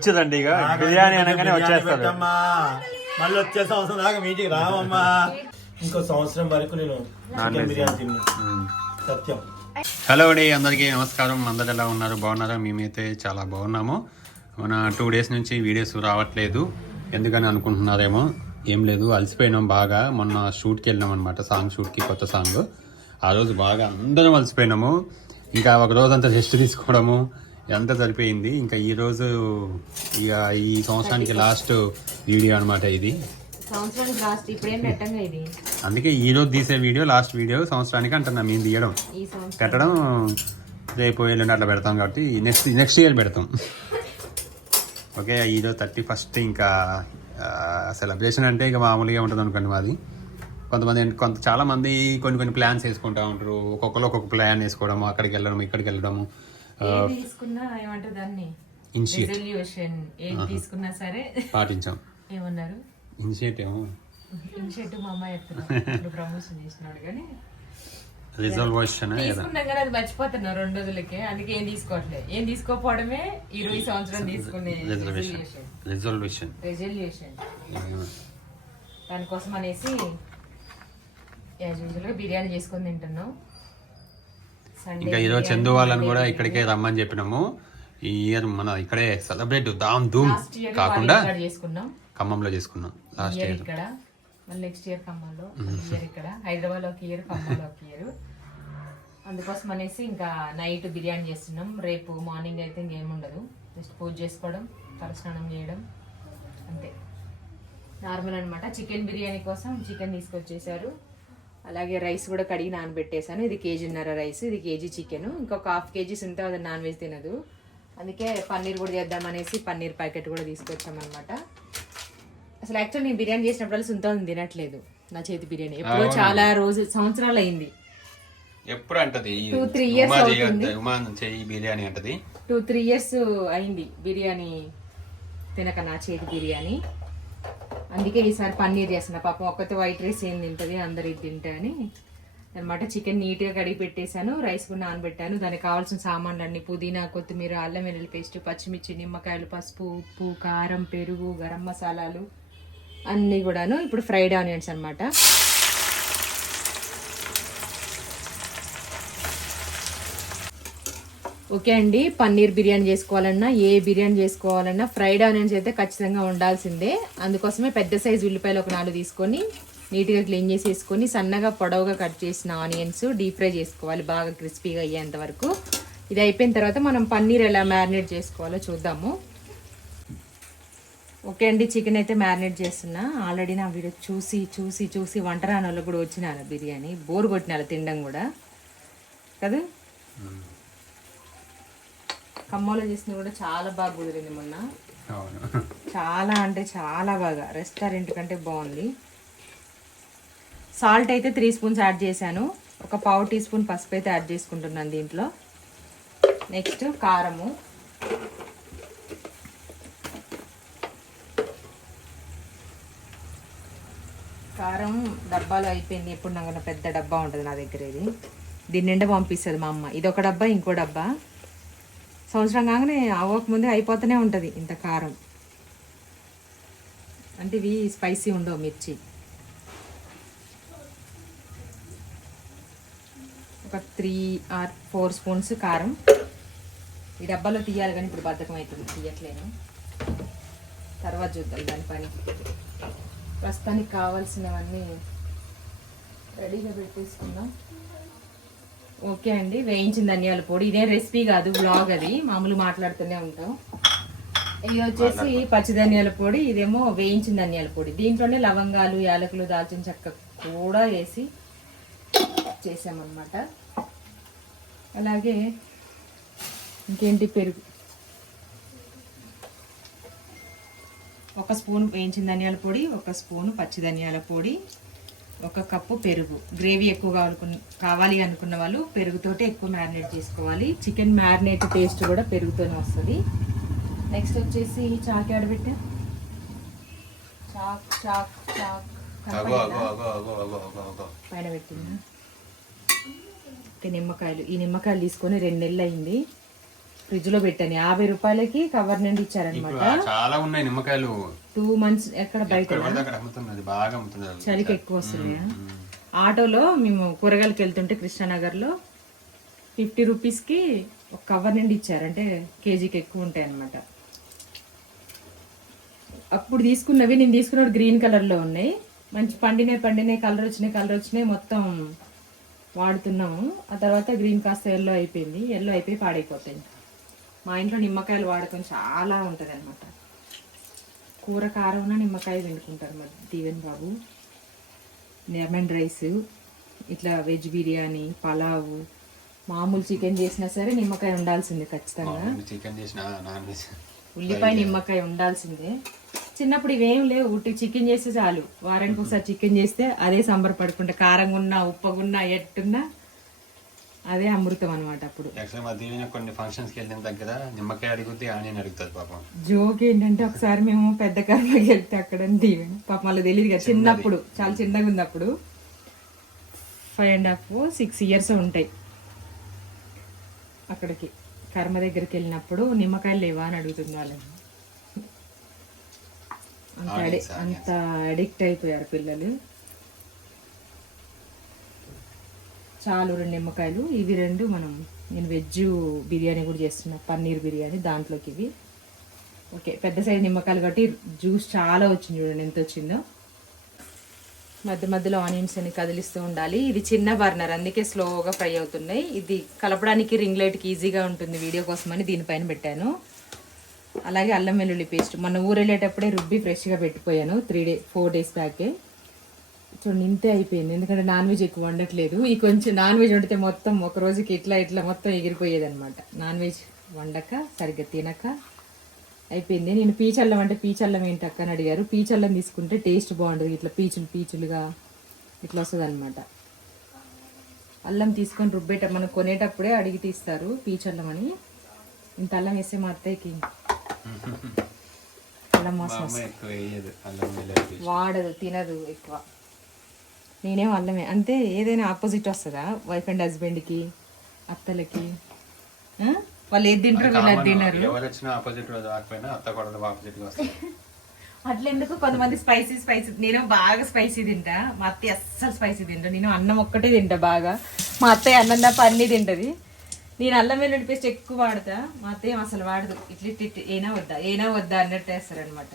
వచ్చిందండి ఇక బిర్యానీ అనగానే వచ్చేస్తాడు. మళ్ళీ వచ్చే సంవత్సరం దాకా మీటికి రావమ్మా. ఇంకో సంవత్సరం వరకు నేను బిర్యానీ తిన్నా సత్యం. హలో అండి, అందరికీ నమస్కారం. అందరు ఎలా ఉన్నారు? బాగున్నారా? మేమైతే చాలా బాగున్నాము. మన 2 days నుంచి వీడియోస్ రావట్లేదు, ఎందుకని అనుకుంటున్నారేమో. ఏం లేదు, అలసిపోయినాం బాగా. మొన్న షూట్కి వెళ్ళినాం అనమాట, సాంగ్ షూట్కి, కొత్త సాంగ్. ఆ రోజు బాగా అందరం అలసిపోయినాము. ఇంకా ఒక రోజంతా రెస్ట్ తీసుకోవడము ఎంత సరిపోయింది. ఇంకా ఈరోజు ఇక ఈ సంవత్సరానికి లాస్ట్ వీడియో అనమాట ఇది. అందుకే ఈ రోజు తీసే వీడియో లాస్ట్ వీడియో సంవత్సరానికి అంటున్నా. మేము తీయడం పెట్టడం రేపు ఎల్లుండి అట్లా పెడతాం కాబట్టి నెక్స్ట్ ఇయర్ పెడతాం. ఓకే, ఈరోజు 31st. ఇంకా సెలబ్రేషన్ అంటే ఇక మామూలుగా ఉంటుంది అనుకోండి మాది. చాలా మంది కొన్ని ప్లాన్స్ వేసుకుంటా ఉంటారు. ఒక్కొక్కరు ఒక్కొక్క ప్లాన్ వేసుకోవడం, అక్కడికి వెళ్ళడం, ఇక్కడికి వెళ్ళడము. పాటించాం. ఏమన్నారు? ఇనిషియేటివ్ మా అమ్మాయి ప్రమోషన్ చేసినాడు కానీ రిజల్యూషన్ అది మర్చిపోతున్నా 2 రోజులకే. అందుకే ఏం తీసుకోవట్లేదు. ఏం తీసుకోపోవడమే ఈ సంవత్సరం తీసుకునే రెజల్యూషన్. దానికోసం అనేసి యాజ్ యూజువల్ గా బిర్యానీ చేసుకొని తింటున్నాం. ఇంకా ఈరోజు చందు వాళ్ళని కూడా ఇక్కడికే రమ్మని చెప్పినాము. ఈ ఇయర్ మన ఇక్కడే సెలబ్రేట్ ధూమ్ కాకుండా ఖమ్మంలో చేసుకున్నాం లాస్ట్ ఇయర్. ఇక్కడ మళ్ళీ నెక్స్ట్ ఇయర్ ఖమ్మంలో, ఇయర్ ఇక్కడ హైదరాబాద్ ఒక ఇయర్, ఖమ్మంలో ఒక ఇయర్. అందుకోసం అనేసి ఇంకా నైట్ బిర్యానీ చేస్తున్నాం. రేపు మార్నింగ్ అయితే ఇంకేముండదు, జస్ట్ పూజ చేసుకోవడం, తలస్నానం చేయడం అంతే, నార్మల్ అనమాట. చికెన్ బిర్యానీ కోసం చికెన్ తీసుకొచ్చేసారు. అలాగే రైస్ కూడా కడిగి నానబెట్టేసాను. ఇది 1.5 kg రైస్, ఇది 1 kg చికెన్. ఇంకొక 1/2 kg ఉంటే అది నాన్ వెజ్ తినదు. అందుకే పన్నీర్ కూడా చేద్దామనేసి పన్నీర్ ప్యాకెట్ కూడా తీసుకొచ్చామన్నమాట. అసలు యాక్చువల్ నేను బిర్యానీ చేసినప్పుడు సుంతం తినట్లేదు నా చేతి బిర్యానీ. ఎప్పుడో చాలా సంవత్సరాలు అయింది. ఎప్పుడు అంటది 2-3 years అవుతుంది. 2-3 years అయింది బిర్యానీ తినక, నా చేతి బిర్యానీ. అందుకే ఈసారి పన్నీర్ చేస్తున్నా. పాపం ఒక్కతే వైట్ రైస్ ఏం తింటది, అందరు ఇది తింటా అని అనమాట. చికెన్ నీట్గా కడిగి పెట్టేశాను, రైస్ కూడా నానబెట్టాను. దానికి కావాల్సిన సామాన్లు అన్ని పుదీనా, కొత్తిమీర, అల్లం వెల్లుల్లి పేస్ట్, పచ్చిమిర్చి, నిమ్మకాయలు, పసుపు, ఉప్పు, కారం, పెరుగు, గరం మసాలాలు అన్నీ కూడాను. ఇప్పుడు ఫ్రైడ్ ఆనియన్స్ అనమాట. ఓకే అండి, పన్నీర్ బిర్యానీ చేసుకోవాలన్నా, ఏ బిర్యానీ చేసుకోవాలన్నా ఫ్రైడ్ ఆనియన్స్ అయితే ఖచ్చితంగా ఉండాల్సిందే. అందుకోసమే పెద్ద సైజు ఉల్లిపాయలు ఒక 4 తీసుకొని నీట్గా క్లీన్ చేసేసుకొని సన్నగా పొడవుగా కట్ చేసిన ఆనియన్స్ డీప్ ఫ్రై చేసుకోవాలి, బాగా క్రిస్పీగా అయ్యేంత వరకు. ఇది అయిపోయిన తర్వాత మనం పన్నీర్ ఎలా మ్యారినేట్ చేసుకోవాలో చూద్దాము. ఓకే అండి, చికెన్ అయితే మ్యారినేట్ చేస్తున్నా. ఆల్రెడీ నా వీడియో చూసి వంట రాని వాళ్ళు కూడా వచ్చినారు బిర్యానీ, బోర్ కొట్టినారు తినడం కూడా కదా. ఖమ్మంలో చేసిన కూడా చాలా బాగా కుదిరింది మొన్న, చాలా అంటే చాలా బాగా, రెస్టారెంట్ కంటే బాగుంది. సాల్ట్ అయితే 3 spoons యాడ్ చేశాను. ఒక 1/2 teaspoon పసుపు అయితే యాడ్ చేసుకుంటున్నాను దీంట్లో. నెక్స్ట్ కారము, కారం డబ్బాలో అయిపోయింది. ఎప్పుడు నాకు పెద్ద డబ్బా ఉంటుంది నా దగ్గర, ఇది దీని నిండా పంపిస్తుంది మా అమ్మ. ఇది ఒక డబ్బా, ఇంకో డబ్బా. సంవత్సరం కాగానే అవ్వకముందే అయిపోతూనే ఉంటుంది ఇంత కారం. అంటే ఇవి స్పైసీ ఉండవు మిర్చి. ఒక 3 or 4 spoons కారం. ఈ డబ్బాలో తీయాలి కానీ ఇప్పుడు బద్ధకం అవుతుంది, తీయట్లేను. తర్వాత చూద్దాం దాని పని. ప్రస్తుతానికి కావాల్సినవన్నీ రెడీగా పెట్టేసుకుందాం. ఓకే అండి, వేయించిన ధనియాల పొడి. ఇదే రెసిపీ కాదు, బ్లాగ్, అది మామూలు మాట్లాడుతూనే ఉంటాం. ఇది వచ్చేసి పచ్చి ధనియాల పొడి, ఇదేమో వేయించిన ధనియాల పొడి. దీంట్లోనే లవంగాలు, యాలకులు, దాల్చిన చెక్క కూడా వేసి చేసామన్నమాట. అలాగే ఇంకేంటి, పెరుగు 1 spoon వేయించిన ధనియాల పొడి, 1 spoon పచ్చి ధనియాల పొడి, 1 కప్పు పెరుగు. గ్రేవీ ఎక్కువ కావాలి అనుకున్న వాళ్ళు పెరుగుతోటి ఎక్కువ మ్యారినేట్ చేసుకోవాలి. చికెన్ మ్యారినేట్ టేస్ట్ కూడా పెరుగుతోనే వస్తుంది. నెక్స్ట్ వచ్చేసి చాక్ ఆడబెట్టా, చాక్ పైన పెట్టిందా. నిమ్మకాయలు, ఈ నిమ్మకాయలు తీసుకొని 2 నెలలు అయింది. ఫ్రిడ్జ్ లో పెట్టాను 50 రూపాయలకి కవర్ నిండి ఇచ్చారనమాట. ఇప్పుడు చాలా ఉన్నాయి నిమ్మకాయలు. 2 months ఎక్కడ బయట ఎక్కడ పడితే అక్కడ అమ్ముతున్నది, బాగా అమ్ముతున్నారు. చలికి ఎక్కువ వస్తున్నాయా. ఆటోలో మేము కూరగాయలకి వెళ్తుంటే కృష్ణానగర్ లో 50 రూపీస్కి ఒక కవర్ నిండి ఇచ్చారు, అంటే కేజీకి ఎక్కువ ఉంటాయి అనమాట. అప్పుడు తీసుకున్నవి నేను తీసుకున్నప్పుడు గ్రీన్ కలర్ లో ఉన్నాయి, మంచి పండినాయి కలర్ వచ్చినాయి మొత్తం వాడుతున్నాము. ఆ తర్వాత గ్రీన్ కాస్త ఎల్లో అయిపోయి పాడైపోతాయి. మా ఇంట్లో నిమ్మకాయలు వాడకం చాలా ఉంటుంది అనమాట. కూర కారం నిమ్మకాయ వండుకుంటారు మరి దీవెన్ బాబు. లెమన్ రైస్, ఇట్లా వెజ్ బిర్యానీ, పలావు, మామూలు చికెన్ చేసినా సరే నిమ్మకాయ ఉండాల్సిందే ఖచ్చితంగా. చికెన్ చేసిన నాన్ వెజ్ ఉల్లిపాయ నిమ్మకాయ ఉండాల్సిందే. చిన్నప్పుడు ఇవేం లేవు, ఉట్టి చికెన్ చేస్తే చాలు. వారానికి ఒకసారి చికెన్ చేస్తే అదే సంబరపడుకుంటా, కారంగా ఉన్నా ఉప్పగున్నా ఎట్టున్నా అదే అమృతం అనమాట. అప్పుడు కొన్ని ఫంక్షన్స్కి వెళ్ళిన దగ్గర నిమ్మకాయ అడుగుద్ది, ఆనియన్ అడుగుతుంది పాపం. జోక్ ఏంటంటే ఒకసారి మేము పెద్ద కర్మకి వెళ్తే అక్కడ దీవెన పాపం వాళ్ళకి తెలియదు కదా, చిన్నప్పుడు చాలా చిన్నగా ఉంది అప్పుడు, 5.5 6 years ఉంటాయి. అక్కడికి కర్మ దగ్గరికి వెళ్ళినప్పుడు నిమ్మకాయలు లేవా అని అడుగుతుంది వాళ్ళని. అంత అడిక్ట్ అయిపోయారు పిల్లలు. చాలు 2 నిమ్మకాయలు, ఇవి 2 నేను వెజ్ బిర్యానీ కూడా చేస్తున్నా, పన్నీర్ బిర్యానీ, దాంట్లోకి ఇవి. ఓకే, పెద్ద సైజు నిమ్మకాయలు కాబట్టి జ్యూస్ చాలా వచ్చింది, చూడండి ఎంత వచ్చిందో. మధ్య మధ్యలో ఆనియన్స్ అని కదిలిస్తూ ఉండాలి. ఇది చిన్న బర్నర్, అందుకే స్లోగా ఫ్రై అవుతున్నాయి. ఇది కలపడానికి రింగ్ లైట్కి ఈజీగా ఉంటుంది వీడియో కోసమని దీనిపైన పెట్టాను. అలాగే అల్లం వెల్లుల్లి పేస్ట్ మొన్న ఊరెళ్ళేటప్పుడే రుబ్బి ఫ్రెష్గా పెట్టిపోయాను, 4 days బ్యాకే. చూడండి ఇంతే అయిపోయింది, ఎందుకంటే నాన్ వెజ్ ఎక్కువ వండట్లేదు. ఈ కొంచెం నాన్ వెజ్ వండితే మొత్తం ఒక రోజుకి ఇట్లా మొత్తం ఎగిరిపోయేది అనమాట. నాన్ వెజ్ వండక సరిగ్గా తినక అయిపోయింది. నేను పీచల్లం అంటే పీచల్లం ఏంటి అక్క అని అడిగారు. పీచల్లం తీసుకుంటే టేస్ట్ బాగుంటుంది, ఇట్లా పీచులుగా ఇట్లా వస్తుంది అనమాట. అల్లం తీసుకొని మనం కొనేటప్పుడే అడిగి తీస్తారు పీచల్లం అని. ఇంత అల్లం వేస్తే మా అత్తయ్యకి అల్లం మోసం వాడదు, తినదు ఎక్కువ. నేనేం అల్లమే అంతే, ఏదైనా ఆపోజిట్ వస్తుందా వైఫ్ అండ్ హస్బెండ్కి, అత్తలకి? వాళ్ళు ఏది తింటారు వీళ్ళు అది తినరు. అట్లా ఎందుకు? కొంతమంది స్పైసీ నేను బాగా స్పైసీ తింటా, మా అత్తయ్య అస్సలు స్పైసీ తింటా. నేను అన్నం ఒక్కటే తింటా బాగా, మా అత్తయ్య అన్నం తప్ప అన్నీ తింటది. నేను అల్లం వెల్లుల్లి పేస్ట్ ఎక్కువ వాడతా, మా అత్తయ్య అసలు వాడదు. ఇట్లా ఏనా వద్దా అన్నట్టు వేస్తారు అనమాట.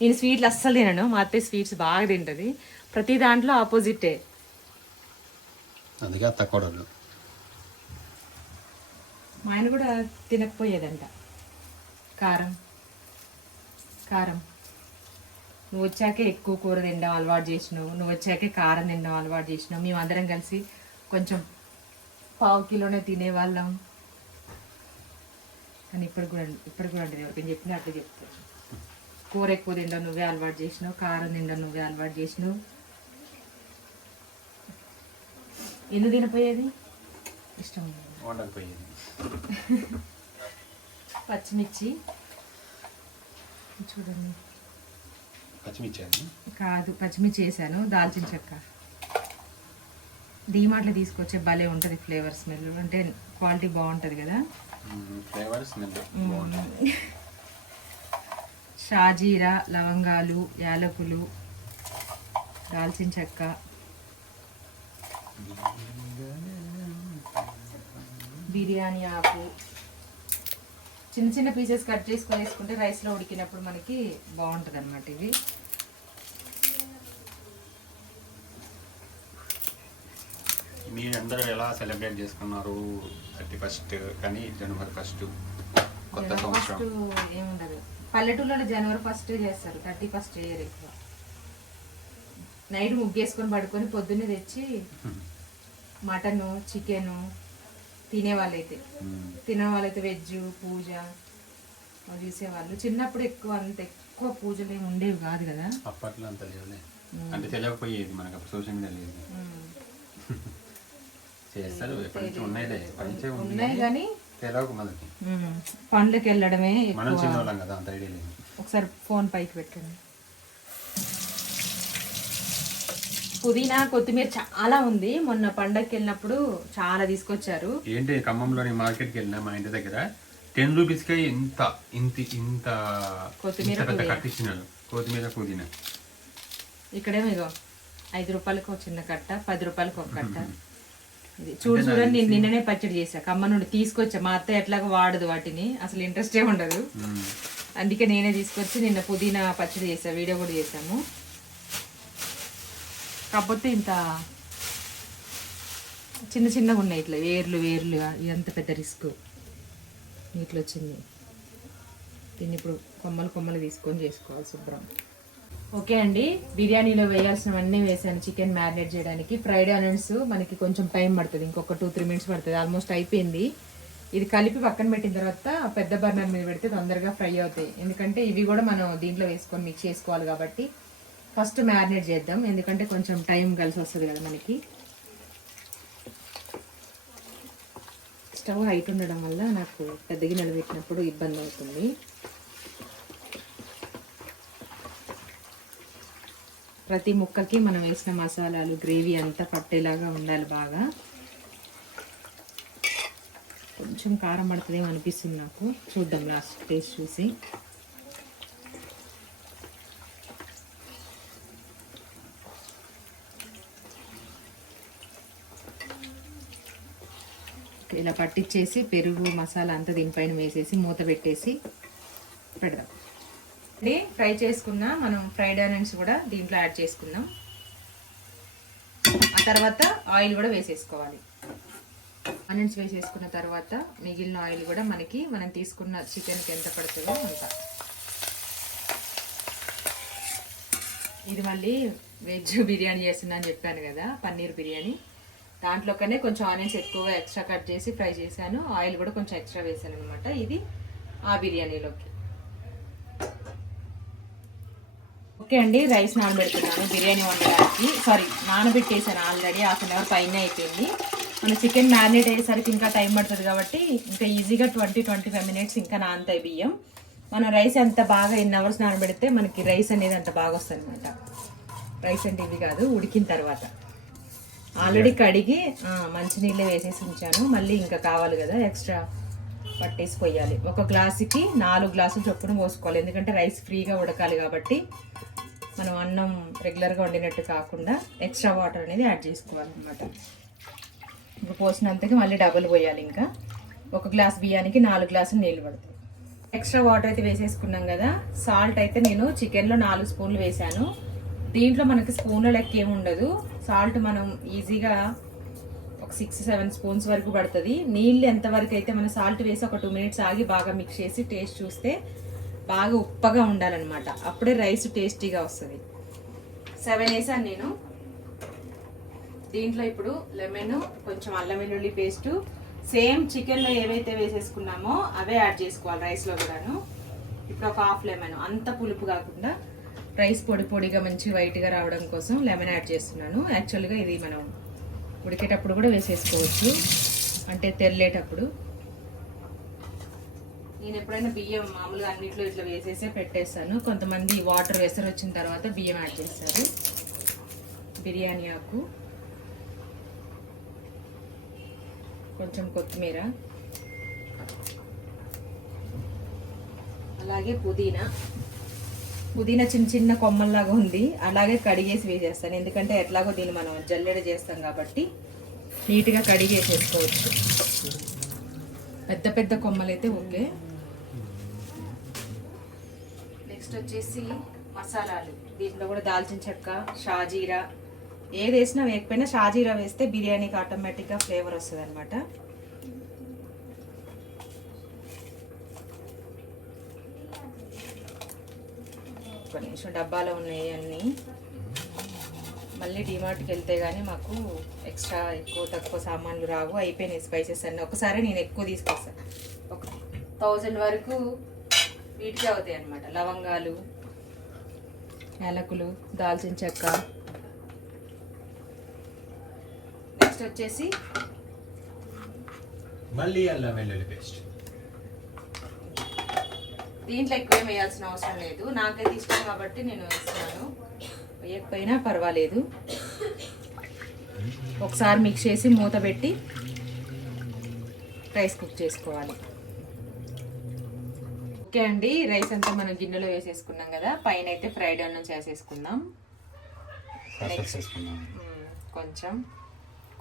నేను స్వీట్లు అస్సలు తినను, మా అత్తయ్య స్వీట్స్ బాగా తింటది. ప్రతి దాంట్లో ఆపోజిటే. మా ఆయన కూడా తినకపోయేదంట కారం. నువ్వు వచ్చాకే ఎక్కువ కూర తినడం అలవాటు చేసినావు, నువ్వు వచ్చాకే కారం తినడం అలవాటు చేసినావు. మేము అందరం కలిసి కొంచెం 1/2 కిలోనే తినేవాళ్ళం. కానీ ఇప్పుడు కూడా అంటే ఎవరికైనా చెప్పినా అట్లా చెప్తారు. కూర ఎక్కువ తినడం నువ్వే అలవాటు చేసినావు, కారం తినడం నువ్వే అలవాటు చేసినావు. ఎందుకు తినపోయేది? ఇష్టం ఉండకపోయేది. పచ్చిమిర్చి చూడండి, పచ్చిమిర్చి వేసాను, దాల్చిన చెక్క. డీమార్ట్లో తీసుకొచ్చే భలే ఉంటుంది ఫ్లేవర్ స్మెల్, అంటే క్వాలిటీ బాగుంటుంది కదా. షాజీరా, లవంగాలు, యాలకులు, దాల్చిన చెక్క, బిర్యానీ ఆకు, చిన్న చిన్న పీసెస్ కట్ చేసుకొని వేసుకుంటే రైస్లో ఉడికినప్పుడు మనకి బాగుంటుంది అన్నమాట. ఇవి మీరందరూ ఎలా సెలబ్రేట్ చేసుకున్నారు 31st కానీ January 1st కొత్త సంవత్సరం? ఏముండదు, పల్లెటూళ్ళలో January 1st చేస్తారు, 31st చేయరు ఎక్కువ. నైట్ ముగ్గేసుకొని పడుకొని పొద్దున్నే తెచ్చి మటను చికెను తినే వాళ్ళైతే వెజ్ పూజ చూసేవాళ్ళు. చిన్నప్పుడు అంత ఎక్కువ పూజలు ఏమి ఉండేవి కాదు కదా అప్పట్లో. అంత అంటే తెలియకపోయేది మనకు, అప్పుడు సోషల్ మీడియా లేదు. చేస్తారు ఉన్నాయి కానీ తెలియకు మనకి. పండ్లకి వెళ్ళడమే మనం చిన్నవాళ్ళం కదా, అంత ఐడియా లేదు. ఒకసారి ఫోన్ పైకి పెట్టండి. పుదీనా కొత్తిమీర చాలా ఉంది, మొన్న పండగకి వెళ్ళినప్పుడు చాలా తీసుకొచ్చారు. ఏంటి ఖమ్మంలోని మార్కెట్కి వెళ్ళినా మా ఇంటి దగ్గర 10 రూపీస్కే ఇంత ఇంత ఇంత కొత్తిమీర, ఇంత పెద్ద పుదీనా. కట్టించినారు కొత్తిమీర పుదీనా. ఇక్కడేమో ఇగో 5 రూపాయలకు ఒక చిన్న కట్ట, 10 రూపాయలకు ఒక కట్ట. ఇది చూడండి, నేను నిన్ననే పచ్చడి చేసా. కమ్మ నుండి తీసుకొచ్చా. మా అత్త ఎట్లాగో వాడదు వాటిని, అసలు ఇంట్రెస్టే ఉండదు. అందుకే నేనే తీసుకొచ్చి నిన్న పుదీనా పచ్చడి చేసా, వీడియో కూడా చేసాము. కాకపోతే ఇంత చిన్న చిన్నగా ఉన్నాయి, ఇట్లా వేర్లుగా. ఎంత పెద్ద రిస్క్ నీటిలో వచ్చింది. దీన్ని ఇప్పుడు కొమ్మలు తీసుకొని చేసుకోవాలి శుభ్రం. ఓకే అండి, బిర్యానీలో వేయాల్సినవన్నీ వేసాను. చికెన్ మ్యారినేట్ చేయడానికి ఫ్రైడ్ ఆనియన్స్ మనకి కొంచెం టైం పడుతుంది, ఇంకొక 2-3 మినిట్స్ పడుతుంది. ఆల్మోస్ట్ అయిపోయింది. ఇది కలిపి పక్కన పెట్టిన తర్వాత పెద్ద బర్నర్ మీద పెడితే తొందరగా ఫ్రై అవుతాయి. ఎందుకంటే ఇవి కూడా మనం దీంట్లో వేసుకొని మిక్స్ చేసుకోవాలి కాబట్టి ఫస్ట్ మ్యారినేట్ చేద్దాం, ఎందుకంటే కొంచెం టైం కలిసి వస్తుంది కదా మనకి. స్టవ్ హైట్ ఉండడం వల్ల నాకు పెద్ద గిన్నెలు పెట్టినప్పుడు ఇబ్బంది అవుతుంది. ప్రతి ముక్కకి మనం వేసిన మసాలాలు, గ్రేవీ అంతా పట్టేలాగా ఉండాలి బాగా. కొంచెం కారం పడుతుందేమో అనిపిస్తుంది నాకు, చూద్దాం లాస్ట్ టేస్ట్ చూసి. ఇలా పట్టించేసి పెరుగు మసాలా అంతా దీనిపైన వేసేసి మూత పెట్టేసి పెడదాం. ఫ్రై చేసుకున్న మనం ఫ్రైడ్ ఆనియన్స్ కూడా దీంట్లో యాడ్ చేసుకుందాం. ఆ తర్వాత ఆయిల్ కూడా వేసేసుకోవాలి. ఆనియన్స్ వేసేసుకున్న తర్వాత మిగిలిన ఆయిల్ కూడా మనం తీసుకున్న చికెన్కి ఎంత పడుతుందో అంత. ఇది మళ్ళీ వెజ్ బిర్యానీ చేస్తున్నా అని చెప్పాను కదా, పన్నీర్ బిర్యానీ. దాంట్లోకనే కొంచెం ఆనియన్స్ ఎక్కువగా ఎక్స్ట్రా కట్ చేసి ఫ్రై చేశాను. ఆయిల్ కూడా కొంచెం ఎక్స్ట్రా వేసాను అనమాట. ఇది ఆ బిర్యానీలోకి. ఓకే అండి, రైస్ నానబెడుతున్నాను బిర్యానీ వండడానికి. నానబెట్టేసాను ఆల్రెడీ, 1/2 అవర్ పైన అయిపోయింది. మన చికెన్ మ్యారినేట్ అయ్యేసరికి ఇంకా టైం పడుతుంది కాబట్టి ఇంకా ఈజీగా 20-25 మినిట్స్ ఇంకా నానతాయి బియ్యం. మనం రైస్ అంత బాగా 8 అవర్స్ నానబెడితే మనకి రైస్ అనేది అంత బాగా వస్తుంది అనమాట. రైస్ అంటే ఇవి కాదు, ఉడికిన తర్వాత. ఆల్రెడీ కడిగి మంచినీళ్ళే వేసేసి ఉంచాను. మళ్ళీ ఇంకా కావాలి కదా, ఎక్స్ట్రా పట్టేసి పోయాలి. ఒక గ్లాసుకి 4 గ్లాసులు చొప్పున పోసుకోవాలి, ఎందుకంటే రైస్ ఫ్రీగా ఉడకాలి కాబట్టి. మనం అన్నం రెగ్యులర్గా వండినట్టు కాకుండా ఎక్స్ట్రా వాటర్ అనేది యాడ్ చేసుకోవాలన్నమాట. ఇప్పుడు పోసినంతకి మళ్ళీ డబుల్ పోయాలి. ఇంకా ఒక గ్లాస్ బియ్యానికి 4 గ్లాసులు నీళ్ళు పడతాయి. ఎక్స్ట్రా వాటర్ అయితే వేసేసుకున్నాం కదా. సాల్ట్ అయితే నేను చికెన్లో 4 స్పూన్లు వేసాను. దీంట్లో మనకి స్పూన్ల లెక్క ఏమి ఉండదు. సాల్ట్ మనం ఈజీగా ఒక 6-7 స్పూన్స్ వరకు పడుతుంది. నీళ్ళు ఎంతవరకు అయితే మనం సాల్ట్ వేసి ఒక 2 మినిట్స్ ఆగి బాగా మిక్స్ చేసి టేస్ట్ చూస్తే బాగా ఉప్పగా ఉండాలన్నమాట. అప్పుడే రైస్ టేస్టీగా వస్తుంది. 7 వేసాను నేను. దీంట్లో ఇప్పుడు లెమన్, కొంచెం అల్లం వెల్లుల్లి పేస్టు, సేమ్ చికెన్లో ఏవైతే వేసేసుకున్నామో అవే యాడ్ చేసుకోవాలి రైస్లో కూడాను. ఇప్పుడు ఒక 1/2 లెమన్, అంత పులుపు కాకుండా రైస్ పొడి పొడిగా మంచి వైట్గా రావడం కోసం లెమన్ యాడ్ చేస్తున్నాను. యాక్చువల్గా ఇది మనం ఉడికేటప్పుడు కూడా వేసేసుకోవచ్చు, అంటే తెల్లేటప్పుడు. నేను ఎప్పుడైనా బియ్యం మామూలుగా అన్నిట్లో ఇట్లా వేసేసే పెట్టేస్తాను. కొంతమంది వాటర్ వెసరు వచ్చిన తర్వాత బియ్యం యాడ్ చేస్తారు. బిర్యానీ ఆకు, కొంచెం కొత్తిమీర, అలాగే పుదీనా చిన్న చిన్న కొమ్మల్లాగా ఉంది, అలాగే కడిగేసి వేసేస్తాను. ఎందుకంటే ఎట్లాగో దీన్ని మనం జల్లెడ చేస్తాం కాబట్టి నీట్గా కడిగేసేసుకోవచ్చు. పెద్ద పెద్ద కొమ్మలైతే ఓకే. నెక్స్ట్ వచ్చేసి మసాలాలు. దీంట్లో కూడా దాల్చిన చెక్క, షాజీరా, ఏది వేసినా వేయకపోయినా షాజీరా వేస్తే బిర్యానీకి ఆటోమేటిక్గా ఫ్లేవర్ వస్తుంది అనమాట. ఒక నిమిషం, డబ్బాలో ఉన్నాయి అన్నీ. మళ్ళీ డిమార్ట్కి వెళ్తే కానీ మాకు ఎక్స్ట్రా ఎక్కువ తక్కువ సామాన్లు రావు, అయిపోయినాయి స్పైసెస్ అన్నీ. ఒకసారి నేను ఎక్కువ తీసుకొస్తాను, ఒక 1000 వరకు వీటికి అవుతాయి అన్నమాట. లవంగాలు, యాలకులు, దాల్చిన చెక్క. నెక్స్ట్ వచ్చేసి మళ్ళీ అల్లం వెల్లుల్లి పేస్ట్. దీంట్లో ఎక్కువ వేయాల్సిన అవసరం లేదు, నాకైతే ఇష్టం కాబట్టి నేను వేస్తున్నాను. వేయకపోయినా పర్వాలేదు. ఒకసారి మిక్స్ చేసి మూత పెట్టి రైస్ కుక్ చేసుకోవాలి. ఓకే అండి, రైస్ అంతా మనం గిన్నెలో వేసేసుకున్నాం కదా, పైన అయితే ఫ్రైడ్ ఆనియన్స్ వేసేసుకుందాం. కొంచెం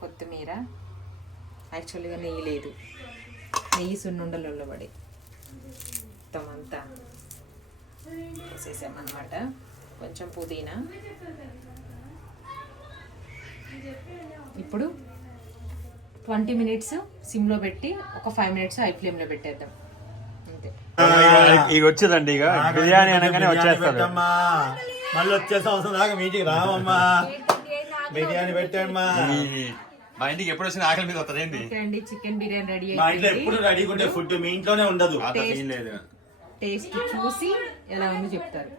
కొత్తిమీర, యాక్చువల్గా నెయ్యి లేదు, నెయ్యి సున్నుండలలో పడి మొత్తం అంతా వేసేసామన్నమాట. కొంచెం పుదీనా. ఇప్పుడు 20 minutes సిమ్లో పెట్టి ఒక 5 minutes హై ఫ్లేమ్లో పెట్టేద్దాం అంతే. ఇక వచ్చేదండి, ఇక బిర్యానీ అనగానే వచ్చేస్తాడు. మళ్ళీ వచ్చే సంవత్సరం దాకా మీటింగ్ రావమ్మా. బిర్యానీ పెట్టమ్మా. మా ఇంటికి ఎప్పుడు వచ్చిన ఆకలి మీద వస్తుంది ఏంది? ఓకే అండి, చికెన్ బిర్యానీ రెడీ మా ఇంట్లో ఎప్పుడు రెడీగా ఉంటే ఫుడ్ మీ ఇంట్లోనే ఉండదు. లేదు, టేస్ట్ చూసి ఎలా ఉందో చెప్తారు.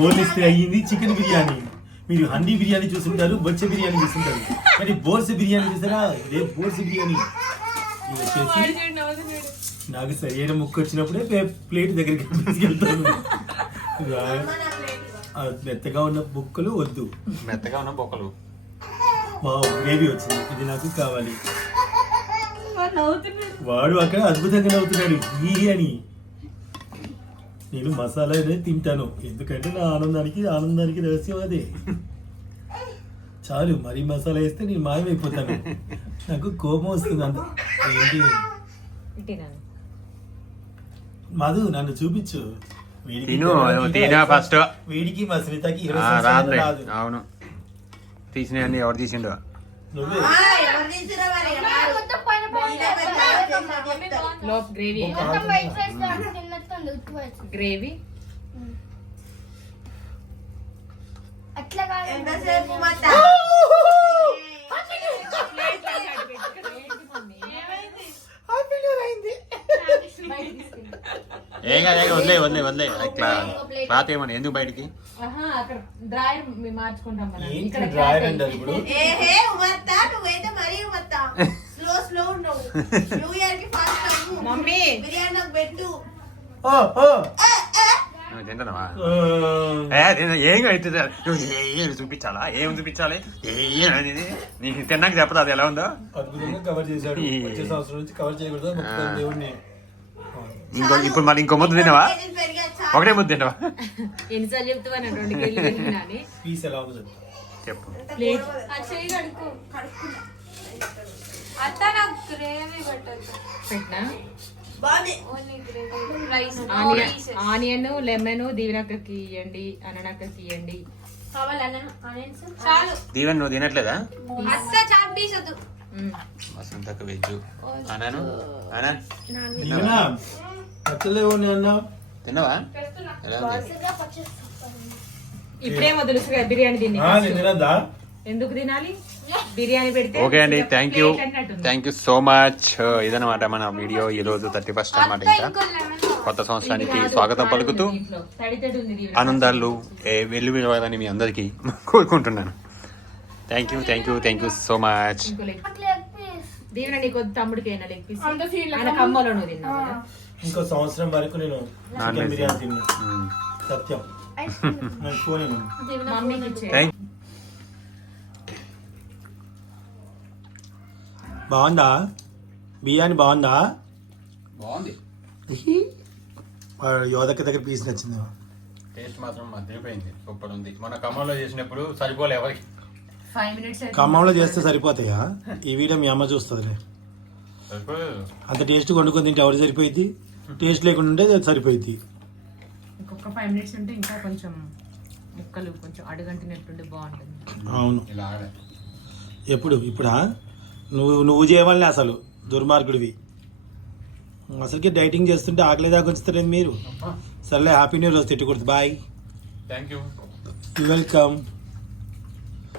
బోర్లిస్తే అయ్యింది చికెన్ బిర్యానీ. మీరు హండీ బిర్యానీ చూస్తుంటారు, బొచ్చ బిర్యానీ చూస్తుంటారు, కానీ బోర్స్ బిర్యానీ చూసారా? ఇదే బోర్స్ బిర్యానీ. ఇది వచ్చేసి నాకు సరైన ముక్క వచ్చినప్పుడే ప్లేట్ దగ్గరికి తీసుకెళ్తాను. మెత్తగా ఉన్న బుక్కలు వద్దు, మెత్తగా ఉన్న బొక్కలు. గ్రేవీ వచ్చింది, ఇది నాకు కావాలి. వాడు అక్కడ అద్భుతంగా నవ్వుతున్నాడు బిర్యానీ. నేను మసాలా అనేది తింటాను, ఎందుకంటే నా ఆనందానికి రహస్యం అదే. చాలు, మరీ మసాలా వేస్తే నేను మాయమైపోతాను, నాకు కోపం వస్తుంది. అంత ఏంటి మధు, నన్ను చూపించు. ఫస్ట్ వీడికి మా శ్రీతకి రాదు. అవును, తీసినాయండి. ఎవరు తీసిండో? నువ్వే. గ్రేవీ ఏం కాదు, వదిలే క్లాత్ ఏమన్నా ఎందుకు బయటికి? అక్కడ డ్రాయర్ మార్చుకుంటాం మనం. ఇక్కడ డ్రాయర్ అంటారు ఇప్పుడు. మమ్మీ తింటున్నావా? ఏం అవుతుంది? చూపించాలా? ఏం చూపించాలి? అనేది నీకు తిన్నాక చెప్పదు అది ఎలా ఉందో. అద్భుతంగా కవర్ చేశాడు. వచ్చే సంవత్సరం నుంచి కవర్ చేయకూడదు దేవుడిని. ఇప్పుడు మళ్ళీ ఇంకో ముద్ద తిన్నావా? ఒకటే ముద్ద తిన్నావా? ఎన్నిసార్లు చెప్తావా? పీస్ ఎలా ఉందో చెప్పు. ఆనియన్, లెమన్ దీవెనక్కకి ఇవ్వండి, అననక్కకి ఇవ్వండి. దీవెన్ నువ్వు తినట్లేదా? వసంతకు వెజ్ అన్నాను. తిన్నావా? ఇప్పుడేమో తెలుసు కదా బిర్యానీ తిని ఎందుకు తినాలి? బిర్యానీ పెడితే. ఓకే అండి, థ్యాంక్ యూ సో మచ్. ఇదనమాట మన వీడియో ఈ రోజు 31st అన్నమాట. ఇంకా కొత్త సంవత్సరానికి స్వాగతం పలుకుతూ ఆనందాలు వెల్లువిరాలని మీ అందరికీ కోరుకుంటున్నాను. Thank you so much. దీవెన నీకు తమ్ముడికైనా లెగ్ పీస్ ఆయన కమ్మలో నువ్వు తిన్నావు కదా. ఇంకో సంవత్సరం వరకు నేను చికెన్ బిర్యానీ తిన్నా. సత్యం. బాగుందా బిర్యానీ? బాగుందా? బాగుంది. యోధక్క దగ్గర పీస్ నచ్చింది. టేస్ట్ మాత్రం మధ్యపోయింది, సూపర్ ఉంది. మన ఖమ్మంలో చేసినప్పుడు సరిపోలే ఎవరికి. 5 minutes ఖమ్మంలో చేస్తే సరిపోతాయా? ఈ వీడియో మీ అమ్మ చూస్తుందిలే. అంత టేస్ట్ వండుకొని తింటే ఎవరు సరిపోయింది? టేస్ట్ లేకుండా ఉంటే అది సరిపోయింది. ఇంకొక 5 minutes ఉంటే ఇంకా కొంచెం ముక్కలు కొంచెం అడుగంటినట్టుండి బాగుంటుంది. అవును. ఇప్పుడా? నువ్వు చేయవాలని అసలు దుర్మార్గుడివి. అసలుకి డైటింగ్ చేస్తుంటే ఆకలి దాకా ఉంచుతారేంది మీరు? సర్లే, హ్యాపీ న్యూ ఇయర్. తిట్టకూడదు. బాయ్. Thank you. వెల్కమ్.